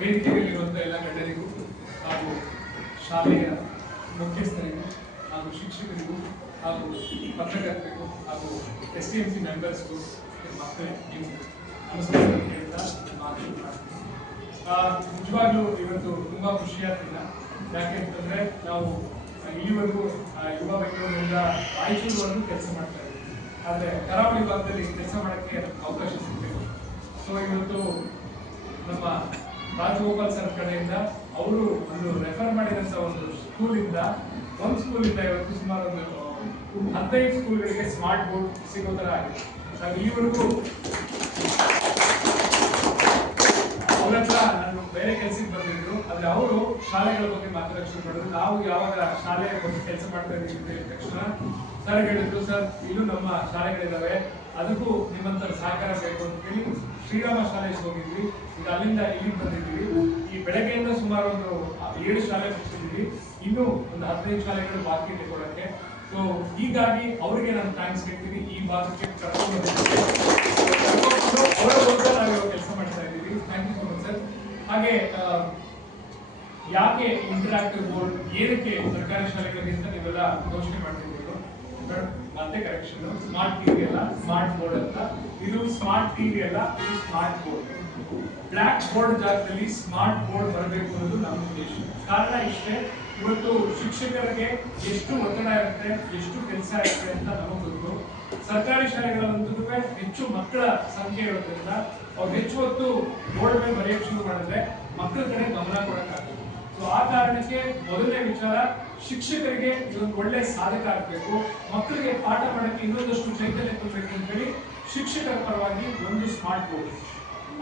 ವೇದಿಕೆಯಲ್ಲಿರುವಂಥ ಎಲ್ಲ ಗಣ್ಯರಿಗೂ ಹಾಗೂ ಶಾಲೆಯ ಮುಖ್ಯಸ್ಥರಿಗೂ ಹಾಗೂ ಶಿಕ್ಷಕರಿಗೂ ಹಾಗೂ ಪತ್ರಕರ್ತರಿಗೂ ಹಾಗೂ ಎಸ್ ಟಿ ಎಂ ಸಿ ಮೆಂಬರ್ಸ್ಗೂ ಮಕ್ಕಳೇ ನೀವು. ಆ, ನಿಜವಾಗ್ಲೂ ಇವತ್ತು ತುಂಬಾ ಖುಷಿಯಾದ ದಿನ ಯಾಕೆ ಅಂತಂದ್ರೆ ನಾವು ಇಲ್ಲಿವರೆಗೂ ಯುವ ಬೆಂಗಳೂರಿನಿಂದ ರಾಯಚೂರುವರೆಗೂ ಕೆಲಸ ಮಾಡ್ತಾ ಇದ್ದೀವಿ ಆದ್ರೆ ಕರಾವಳಿ ಭಾಗದಲ್ಲಿ ಕೆಲಸ ಮಾಡಕ್ಕೆ ಅವಕಾಶ ಸಿಗಬೇಕು ಸೊ ಇವತ್ತು ನಮ್ಮ ರಾಜಗೋಪಾಲ್ ಸರ್ ಕಡೆಯಿಂದ ಅವರು ಒಂದು ರೆಫರ್ ಮಾಡಿದಂತ ಒಂದು ಸ್ಕೂಲಿಂದ ಒಂದು ಸ್ಕೂಲಿಂದ ಇವತ್ತು ಸುಮಾರು ಒಂದು ಹದಿನೈದು ಸ್ಕೂಲ್ಗಳಿಗೆ ಸ್ಮಾರ್ಟ್ ಬೋರ್ಡ್ ಸಿಗೋ ಥರ ಆಗಿದೆ. ನಾವು ಈವರೆಗೂ ಅವ್ರ ಹತ್ರ ನಾನು ಬೇರೆ ಕೆಲಸಕ್ಕೆ ಬಂದಿದ್ರು ಆದ್ರೆ ಅವರು ಶಾಲೆಗಳ ಬಗ್ಗೆ ಶುರು ಮಾಡಿದ್ರು ನಾವು ಯಾವಾಗ ಶಾಲೆಯ ಬಗ್ಗೆ ಕೆಲಸ ಮಾಡ್ತಾ ಇದ್ದೀವಿ ಅಂತ ತಕ್ಷಣ ಸರ್ ಹೇಳಿದ್ರು, ಸರ್, ಇಲ್ಲೂ ನಮ್ಮ ಶಾಲೆಗಳಿದ್ದಾವೆ ಅದಕ್ಕೂ ನಿಮ್ಮಂತ ಸಹಕಾರ ಬೇಕು ಅಂತ ಹೇಳಿ ಶ್ರೀರಾಮ ಶಾಲೆಗೆ ಹೋಗಿದ್ವಿ. ಈಗ ಅಲ್ಲಿಂದ ಇಲ್ಲಿಗೆ ಬಂದಿದ್ದೀವಿ. ಈ ಬೆಳಗ್ಗೆಯಿಂದ ಸುಮಾರು ಒಂದು ಏಳು ಶಾಲೆ ಮುಗಿಸಿದ್ದೀವಿ. ಇನ್ನೂ ಒಂದು ಹದಿನೈದು ಶಾಲೆಗಳು ಬಾಕಿ ಇದೆ ಕೊಡೋಕ್ಕೆ. ಸೊ ಹೀಗಾಗಿ ಅವರಿಗೆ ನಾನು ಥ್ಯಾಂಕ್ಸ್ ಹೇಳ್ತೀನಿ. ಈ ಭಾಗಕ್ಕೆ ಕರ್ಕೊಂಡು ಅವರ ಕೆಲಸ ಮಾಡ್ತಾ ಇದ್ದೀವಿ. Thank you so much sir ಹಾಗೆ ಯಾಕೆ ಇಂಟರಾಕ್ಟಿವ್ ಬೋರ್ಡ್ ಏನಕ್ಕೆ ಸರ್ಕಾರಿ ಶಾಲೆಗಳಿಗೆ ಅಂತ ನೀವೆಲ್ಲ ಘೋಷಣೆ ಮಾಡ್ತಿದ್ದೀರಿ ಮತ್ತೆ ಕರೆಕ್ಷನ್ ಸ್ಮಾರ್ಟ್ ಟಿವಿ ಅಲ್ಲ ಸ್ಮಾರ್ಟ್ ಬೋರ್ಡ್ ಅಂತ. ಇದು ಸ್ಮಾರ್ಟ್ ಟಿವಿ ಅಲ್ಲ, ಇದು ಸ್ಮಾರ್ಟ್ ಬೋರ್ಡ್ ಬ್ಲಾಕ್ ಬೋರ್ಡ್ ಜಾಗದಲ್ಲಿ ಸ್ಮಾರ್ಟ್ ಬೋರ್ಡ್ ಬರಬೇಕು ಅನ್ನೋದು ನಮ್ಮ ಉದ್ದೇಶ. ಕಾರಣ ಇಷ್ಟೇ, ಇವತ್ತು ಶಿಕ್ಷಕರಿಗೆ ಎಷ್ಟು ಒತ್ತಡ ಇರುತ್ತೆ, ಎಷ್ಟು ಕೆಲಸ ಇರುತ್ತೆ ಅಂತ ನಮಗೆ ಗೊತ್ತು. ಸರ್ಕಾರಿ ಶಾಲೆಗಳಂತೂ ಹೆಚ್ಚು ಮಕ್ಕಳ ಸಂಖ್ಯೆ ಇರೋದ್ರಿಂದ, ಅವ್ರು ಹೆಚ್ಚು ಹೊತ್ತು ಬೋರ್ಡ್ ಮೇಲೆ ಬರೆಯೋಕ್ಕೆ ಶುರು ಮಾಡಿದ್ರೆ ಮಕ್ಕಳ ಕಡೆ ಗಮನ ಕೊಡಕ್ಕಾಗಲ್ಲ. ಸೊ ಆ ಕಾರಣಕ್ಕೆ ಮೊದಲನೇ ವಿಚಾರ ಶಿಕ್ಷಕರಿಗೆ ಇದೊಂದು ಒಳ್ಳೆ ಸಾಧಕ ಆಗಬೇಕು. ಮಕ್ಕಳಿಗೆ ಪಾಠ ಮಾಡಕ್ಕೆ ಇನ್ನೊಂದಷ್ಟು ಚೈತನ್ಯ ಕೊಡಬೇಕು ಅಂತ ಹೇಳಿ ಶಿಕ್ಷಕರ ಪರವಾಗಿ ಒಂದು ಸ್ಮಾರ್ಟ್ ಬೋರ್ಡ್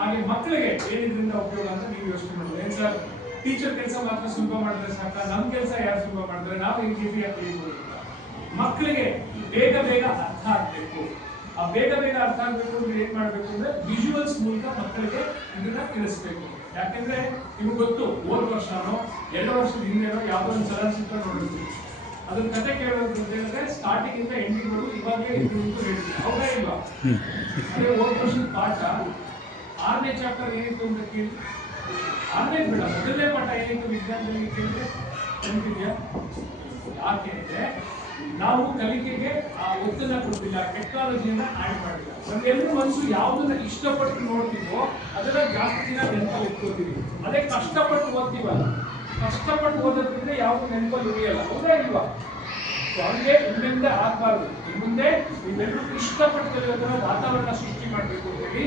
ಹಾಗೆ ಮಕ್ಕಳಿಗೆ ಏನಿದ್ರಿಂದ ಉಪಯೋಗ ಅಂತ ನೀವು ಯೋಚನೆ ಮಾಡಿದ್ರೆ ಏನ್ ಸರ್? ಟೀಚರ್ ಕೆಲಸ ಮಾತ್ರ ಸುಲಭ ಮಾಡಿದ್ರೆ ಸಾಕ? ನಮ್ಮ ಕೆಲಸ ಯಾರು ಸುಲಭ ಮಾಡಿದ್ರೆ ನಾವು ಹೆಂಗೆ ಅಂತ ಅಂತ. ಮಕ್ಕಳಿಗೆ ಬೇಗ ಬೇಗ ಅರ್ಥ ಆಗಬೇಕು. ಆ ಬೇಗ ಬೇಗ ಅರ್ಥ ಆಗಬೇಕು ಅಂದ್ರೆ ಏನ್ ಮಾಡಬೇಕು ಅಂದ್ರೆ ವಿಜುವಲ್ಸ್ ಮೂಲಕ ಮಕ್ಕಳಿಗೆ ಇದನ್ನ ತಿಳಿಸ್ಬೇಕು. ಯಾಕೆಂದ್ರೆ ನಿಮ್ಗೆ ಗೊತ್ತು ಹೋದ ವರ್ಷನೋ ಎರಡು ವರ್ಷದ ಹಿಂದೆನೋ ಯಾವ್ದೋ ಒಂದು ಚಲನಚಿತ್ರ ನೋಡಿರ್ತೀವಿ ಅದನ್ನ ಕತೆ ಕೇಳೋದು ಅಂತ ಹೇಳಿದ್ರೆ ಸ್ಟಾರ್ಟಿಂಗ್ ಇಂದ ಎಂಡಿಂಗ್ ವರೆಗೂ ಇವಾಗಲೇ ಇದು ಅಂತ ಹೇಳ್ತೀವಿ ಹೌದಾ ಇಲ್ಲ ಅದೇ ಹೋದ್ ವರ್ಷದ ಪಾಠ ಆರನೇ ಚಾಪ್ಟರ್ ಏನಿತ್ತು ಅಂತ ಕೇಳಿ. ಆರನೇ ಬೇಡ ಮೊದಲನೇ ಪಾಠ ಏನಿತ್ತು ವಿಜ್ಞಾನದಲ್ಲಿ ಕೇಳಿದ್ರೆ ನೆನಪಿದ್ಯಾ? ಯಾಕೆ ಅಂದ್ರೆ ನಾವು ಕಲಿಕೆಗೆ ಆ ಒತ್ತನ್ನ ಕೊಡ್ತಿಲ್ಲ ಟೆಕ್ನಾಲಜಿಯನ್ನ ಆಡ್ ಮಾಡಿಲ್ಲ. ನಮ್ಗೆಲ್ಲರೂ ಮನಸ್ಸು ಯಾವುದನ್ನ ಇಷ್ಟಪಟ್ಟು ನೋಡ್ತೀವೋ, ಅದನ್ನ ಜಾಸ್ತಿ ದಿನ ನೆನಪಲ್ಲಿ ಇಟ್ಕೋತೀವಿ ಅದೇ ಕಷ್ಟಪಟ್ಟು ಓದ್ತೀವಲ್ಲ, ಕಷ್ಟಪಟ್ಟು ಓದೋದ್ರಿಂದ ಯಾವುದು ನೆನಪಲ್ಲಿ ಉಳಿಯಲ್ಲ. ಹೌದಾ ಇಲ್ವಾ? ಸೊ ಹಂಗೆ ಇಲ್ಲಿಂದ ಆಗ್ಬಾರ್ದು. ಮುಂದೆ ಇವೆಲ್ಲರೂ ಇಷ್ಟಪಟ್ಟು ಕಲಿಯೋದನ್ನ ವಾತಾವರಣ ಸೃಷ್ಟಿ ಮಾಡಬೇಕು ಅಂತ ಹೇಳಿ,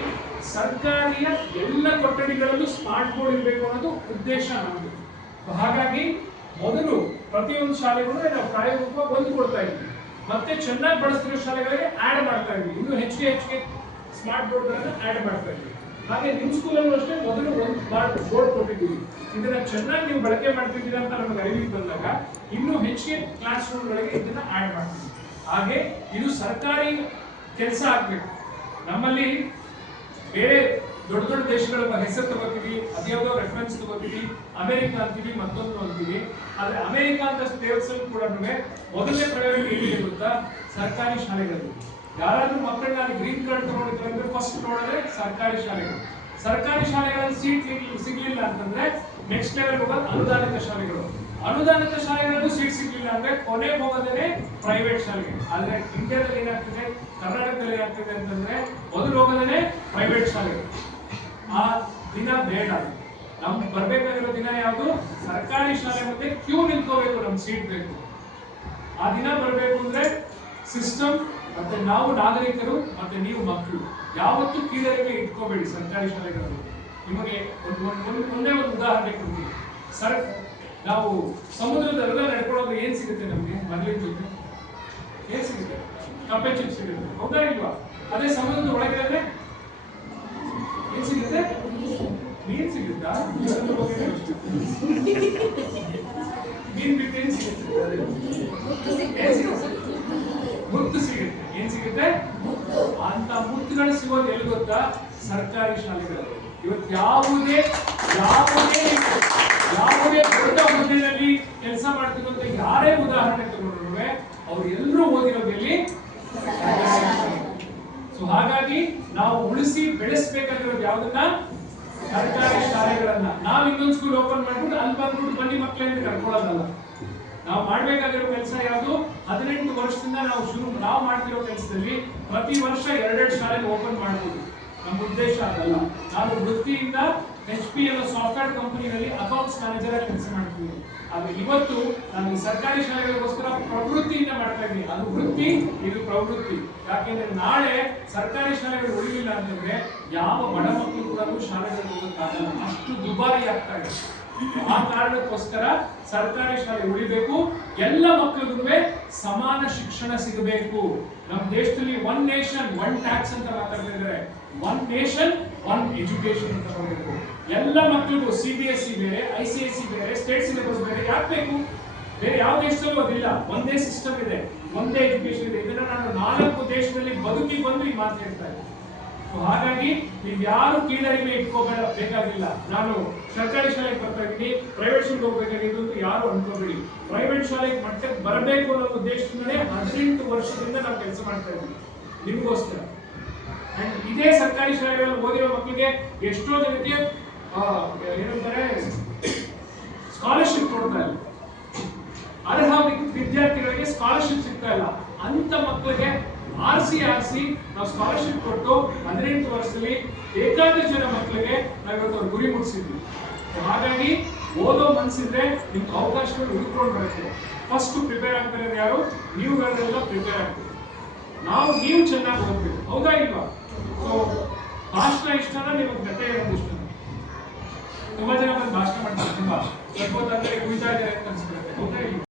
ಸರ್ಕಾರಿಯ ಎಲ್ಲ ಕೊಠಡಿಗಳಲ್ಲೂ ಸ್ಮಾರ್ಟ್ ಬೋರ್ಡ್ ಇರಬೇಕು ಅನ್ನೋದು ಉದ್ದೇಶ ನಮ್ಮದು ಹಾಗಾಗಿ ಮೊದಲು ಪ್ರತಿಯೊಂದು ಶಾಲೆಗಳು ನಾವು ಪ್ರಾಯೋಗಿಕವಾಗಿ ಒಂದು ಕೊಡ್ತಾ ಇದ್ವಿ. ಮತ್ತೆ ಚೆನ್ನಾಗಿ ಬಳಸ್ತಿರೋ ಶಾಲೆಗಳಿಗೆ ಆ್ಯಡ್ ಮಾಡ್ತಾ ಇದ್ವಿ. ಇನ್ನು ಹೆಚ್ಚಿಗೆ ಹೆಚ್ಚಿಗೆ ಸ್ಮಾರ್ಟ್ ಬೋರ್ಡ್ಗಳನ್ನು ಆ್ಯಡ್ ಮಾಡ್ತಾ ಇದ್ವಿ. ಹಾಗೆ ನಿಮ್ಮ ಸ್ಕೂಲಲ್ಲೂ ಅಷ್ಟೇ ಮೊದಲು ಒಂದು ಸ್ಮಾರ್ಟ್ ಬೋರ್ಡ್ ಕೊಟ್ಟಿದ್ದೀವಿ. ಇದನ್ನ ಚೆನ್ನಾಗಿ ನೀವು ಬಳಕೆ ಮಾಡ್ತಿದ್ದೀರಾ ಅಂತ ನಮಗೆ ಅರಿವಿಗೆ ಬಂದಾಗ ಇನ್ನೂ ಹೆಚ್ಚಿಗೆ ಕ್ಲಾಸ್ ರೂಮ್ಗಳಿಗೆ ಇದನ್ನ ಆ್ಯಡ್ ಮಾಡ್ತೀವಿ. ಹಾಗೆ ಇದು ಸರ್ಕಾರಿ ಕೆಲಸ ಆಗಬೇಕು. ನಮ್ಮಲ್ಲಿ ಬೇರೆ ದೊಡ್ಡ ದೊಡ್ಡ ದೇಶಗಳ ಹೆಸರು ತಗೋತೀವಿ, ಅದ್ಯಾವುದೋ ರೆಫರೆನ್ಸ್ ತಗೋತೀವಿ ಅಮೆರಿಕ ಅಂತೀವಿ, ಮತ್ತೊಂದು ಅಂತೀವಿ. ಆದ್ರೆ ಅಮೆರಿಕ ಅಂತ ದೇವಸ್ಥಾನ ಕೂಡ ಮೊದಲನೇ ಪ್ರಯೋಗ ಏನಿದೆ ಗೊತ್ತಾ? ಸರ್ಕಾರಿ ಶಾಲೆಗಳಲ್ಲಿ ಯಾರಾದ್ರೂ ಮಕ್ಕಳನ್ನ ಗ್ರೀನ್ ಕಾರ್ಡ್ ತಗೊಂಡಿದ್ರು ಅಂದ್ರೆ ಫಸ್ಟ್ ನೋಡಿದ್ರೆ ಸರ್ಕಾರಿ ಶಾಲೆಗಳು. ಸರ್ಕಾರಿ ಶಾಲೆಗಳಲ್ಲಿ ಸೀಟ್ ಸಿಗ್ಲಿಲ್ಲ ಅಂತಂದ್ರೆ ನೆಕ್ಸ್ಟ್ ಲೆವೆಲ್ ಹೋಗೋದು ಅನುದಾನಿತ ಶಾಲೆಗಳು. ಅನುದಾನಿತ ಶಾಲೆಗಳಲ್ಲೂ ಸೀಟ್ ಸಿಗ್ಲಿಲ್ಲ ಅಂದ್ರೆ ಕೊನೆ ಹೋಗೋದೇ ಪ್ರೈವೇಟ್ ಶಾಲೆಗೆ ಆದ್ರೆ ಇಂಡಿಯಾದಲ್ಲಿ ಏನಾಗ್ತದೆ? ಕರ್ನಾಟಕದಲ್ಲಿ ಏನಾಗ್ತದೆ ಅಂತಂದ್ರೆ ಮೊದಲು ಹೋಗೋದೇ ಪ್ರೈವೇಟ್ ಶಾಲೆಗಳು. ಆ ದಿನ ಬೇಡ. ನಮ್ಗೆ ಬರ್ಬೇಕಾಗಿರೋ ದಿನ ಯಾವುದು? ಸರ್ಕಾರಿ ಶಾಲೆ ಮುಂದೆ ಕ್ಯೂ ನಿಂತ್ಕೋಬೇಕು ನಮ್ಗೆ ಸೀಟ್ ಬೇಕು. ಆ ದಿನ ಬರಬೇಕು ಅಂದ್ರೆ ಸಿಸ್ಟಮ್ ಮತ್ತೆ ನಾವು ನಾಗರಿಕರು ಮತ್ತೆ ನೀವು ಮಕ್ಕಳು. ಯಾವತ್ತೂ ಕೀಳರಿಗೆ ಇಟ್ಕೋಬೇಡಿ ಸರ್ಕಾರಿ ಶಾಲೆಗಳಲ್ಲಿ. ನಿಮಗೆ ಒಂದು ಒಂದು- ಒಂದು ಉದಾಹರಣೆ ಕೊಡ್ತೀನಿ. ಸರ್, ನಾವು ಸಮುದ್ರದೆಲ್ಲ ನಡ್ಕೊಳ್ಳೋದು ಏನ್ ಸಿಗುತ್ತೆ ನಮಗೆ? ಮದುವೆ ಜೊತೆ. ಏನ್ ಸಿಗುತ್ತೆ? ಕಪ್ಪೆ ಚಿಪ್ ಸಿಗುತ್ತೆ. ಹೌದಾ ಇಲ್ವಾ? ಅದೇ ಸಮುದ್ರದ ಒಳಗೆ ಏನ್ ಸಿಗುತ್ತೆ? ಮೀನ್ ಸಿಗುತ್ತಾ. ಮೀನ್ ಬಿಟ್ಟು ಏನ್ ಸಿಗುತ್ತೆ? ಮುತ್ತು ಸಿಗುತ್ತೆ. ಏನ್ ಸಿಗುತ್ತೆ? ಅಂತ ಮುತ್ತುಗಳು ಸಿಗೋದು ಎಲ್ಲಿ ಗೊತ್ತಾ? ಸರ್ಕಾರಿ ಶಾಲೆಗಳಲ್ಲಿ. ಇವತ್ತು ಯಾವುದೇ ಯಾವುದೇ ಯಾವುದೇ ದೊಡ್ಡ ಹುದ್ದೆಯಲ್ಲಿ ಕೆಲಸ ಮಾಡ್ತಿರುವಂತ ಯಾರೇ ಉದಾಹರಣೆ ತಗೊಂಡ್ರು ಅವ್ರು ಎಲ್ಲರೂ ಓದಿರೋದು ಎಲ್ಲಿ? ಸೊ ಹಾಗಾಗಿ ನಾವು ಉಳಿಸಿ ಬೆಳೆಸಬೇಕಾಗಿರೋದು ಯಾವ್ದನ್ನ ಸರ್ಕಾರಿ ಶಾಲೆಗಳನ್ನ. ನಾವು ಇನ್ನೊಂದು ಸ್ಕೂಲ್ ಓಪನ್ ಮಾಡ್ಬಿಟ್ಟು ಅಲ್ಲಿ ಬಂದ್ಬಿಟ್ಟು ಬನ್ನಿ ಮಕ್ಕಳಲ್ಲಿ ಕರ್ಕೊಳ್ಳೋದಲ್ಲ. ನಾವು ಮಾಡ್ಬೇಕಾಗಿರೋ ಕೆಲಸ ಯಾವುದು? ಹದಿನೆಂಟು ವರ್ಷದಿಂದ ನಾವು ಶುರು ನಾವು ಮಾಡ್ತಿರೋ ಕೆಲಸದಲ್ಲಿ ಪ್ರತಿ ವರ್ಷ ಎರಡೆರಡು ಶಾಲೆಗೆ ಓಪನ್ ಮಾಡ್ಬೋದು. ನಮ್ಮ ಉದ್ದೇಶ ಅದಲ್ಲ. ನಾನು ವೃತ್ತಿಯಿಂದ ಎಚ್ ಪಿ ಅನ್ನೋ ಸಾಫ್ಟ್ವೇರ್ ಕಂಪನಿಯಲ್ಲಿ ಅಕೌಂಟ್ಸ್ ಮ್ಯಾನೇಜರ್ ಆಗಿ ಕೆಲಸ ಮಾಡ್ತೀನಿ ಆದ್ರೆ ಇವತ್ತು ನಾನು ಸರ್ಕಾರಿ ಶಾಲೆಗಳಿಗೋಸ್ಕರ ಪ್ರವೃತ್ತಿಯಿಂದ ಮಾಡ್ತಾ ಇದ್ದೀನಿ. ಅದು ವೃತ್ತಿ ಇದು ಪ್ರವೃತ್ತಿ. ಯಾಕೆಂದ್ರೆ ನಾಳೆ ಸರ್ಕಾರಿ ಶಾಲೆಗಳು ಉಳಿಲಿಲ್ಲ ಅಂತಂದ್ರೆ ಯಾವ ಬಡ ಮಕ್ಕಳು ಕೂಡ ಶಾಲೆಗಳಿಗೆ ಹೋಗೋಕ್ಕಾಗಲ್ಲ. ಅಷ್ಟು ದುಬಾರಿ ಆಗ್ತಾ ಇದೆ. ಆ ಕಾರಣಕ್ಕೋಸ್ಕರ ಸರ್ಕಾರಿ ಶಾಲೆ ಉಳಿಬೇಕು. ಎಲ್ಲ ಮಕ್ಕಳಿಗೂ ಸಮಾನ ಶಿಕ್ಷಣ ಸಿಗಬೇಕು. ನಮ್ಮ ದೇಶದಲ್ಲಿ ಒನ್ ನೇಷನ್ ಒನ್ ಟ್ಯಾಕ್ಸ್ ಅಂತ ಮಾತಾಡ್ತಾ ಇದ್ದಾರೆ. ಒನ್ ನೇಷನ್ ಒನ್ ಎಜುಕೇಶನ್ ಅಂತ ಬರಬೇಕು ಎಲ್ಲ ಮಕ್ಕಳಿಗೂ ಸಿ ಬಿ ಎಸ್ ಸಿ ಬೇರೆ ಐ ಸಿ ಎಸ್ ಸಿ ಬೇರೆ ಸ್ಟೇಟ್ ಸಿಲೆಬಸ್ ಬೇರೆ, ಯಾಕೆ ಬೇಕು? ಬೇರೆ ಯಾವ ದೇಶದಲ್ಲೂ ಅದಿಲ್ಲ. ಒಂದೇ ಸಿಸ್ಟಮ್ ಇದೆ, ಒಂದೇ ಎಜುಕೇಶನ್ ಇದೆ. ಇದನ್ನ ನಾನು ನಾಲ್ಕು ದೇಶದಲ್ಲಿ ಬದುಕಿ ಬಂದು ಈ ಮಾತು ಹೇಳ್ತಾ ಇದ್ದೀನಿ. ಹಾಗಾಗಿ ನೀವು ಯಾರು ಕೀಳರಿಮೆ ಇಟ್ಕೋಬೇಡ, ಬೇಕಾಗಿಲ್ಲ. ನಾನು ಸರ್ಕಾರಿ ಶಾಲೆಗೆ ಬರ್ತಾ ಇದ್ದೀನಿ ಪ್ರೈವೇಟ್ ಶಾಲೆಗೆ ಹೋಗ್ಬೇಕಾಗಿದ್ದು ಯಾರು ಅನ್ಕೋಬೇಡಿ. ಪ್ರೈವೇಟ್ ಶಾಲೆಗೆ ಮಟ್ಟಕ್ಕೆ ಬರಬೇಕು ಅನ್ನೋ ಉದ್ದೇಶದಿಂದಲೇ ಹದಿನೆಂಟು ವರ್ಷದಿಂದ ನಾವು ಕೆಲಸ ಮಾಡ್ತಾ ಇದ್ದೀವಿ ನಿಮಗೋಸ್ಕರ. ಇದೇ ಸರ್ಕಾರಿ ಶಾಲೆಗಳಲ್ಲಿ ಓದಿರೋ ಮಕ್ಕಳಿಗೆ ಎಷ್ಟೋ ಜನಕ್ಕೆ ಏನಂತಾರೆ ಸ್ಕಾಲರ್ಶಿಪ್ ಕೊಡ್ತಾ ಇಲ್ಲ. ಅರ್ಹ ವಿದ್ಯಾರ್ಥಿಗಳಿಗೆ ಸ್ಕಾಲರ್ಶಿಪ್ ಸಿಗ್ತಾ ಇಲ್ಲ. ಅಂತ ಮಕ್ಕಳಿಗೆ ಆರಿಸಿ ಆರಿಸಿ ನಾವು ಸ್ಕಾಲರ್ಶಿಪ್ ಕೊಟ್ಟು ಹದಿನೆಂಟು ವರ್ಷದಲ್ಲಿ ಏಕಾಂತ ಜನ ಮಕ್ಕಳಿಗೆ ನಾವು ಇವತ್ತು ಗುರಿ ಮುಟ್ಟಿಸಿದ್ವಿ ಹಾಗಾಗಿ ಓದೋ ಮನಸ್ಸಿದ್ರೆ ನಿಮ್ಗೆ ಅವಕಾಶಗಳು ಹುಡುಕೊಂಡು ಬರುತ್ತೆ. ಫಸ್ಟ್ ಪ್ರಿಪೇರ್ ಆಗ್ತಾರೆ ಯಾರು? ನೀವುಗಳೆಲ್ಲ ಪ್ರಿಪೇರ್ ಆಗ್ತೀವಿ ನಾವು ನೀವು ಚೆನ್ನಾಗಿ ಓದ್ಬೇಕು. ಹೌದಾ ಇಲ್ವಾ? ಸೊ ಭಾಷಣ ಇಷ್ಟನ ನೀವು ಕತೆ ಇರೋದು ಇಷ್ಟ ತುಂಬಾ ಜನ ಬಂದು ಭಾಷಣ ಮಾಡ್ತಾರೆ, ತುಂಬಾ. ಸ್ವಲ್ಪ ಹೊತ್ತಾದ್ಮೇಲೆ ಕುಯ್ತಾ ಇದ್ದಾರೆ ಅಂತ ಅನ್ಸ್ಬಿಡುತ್ತೆ ಹೌದಾ ಇಲ್ವಾ?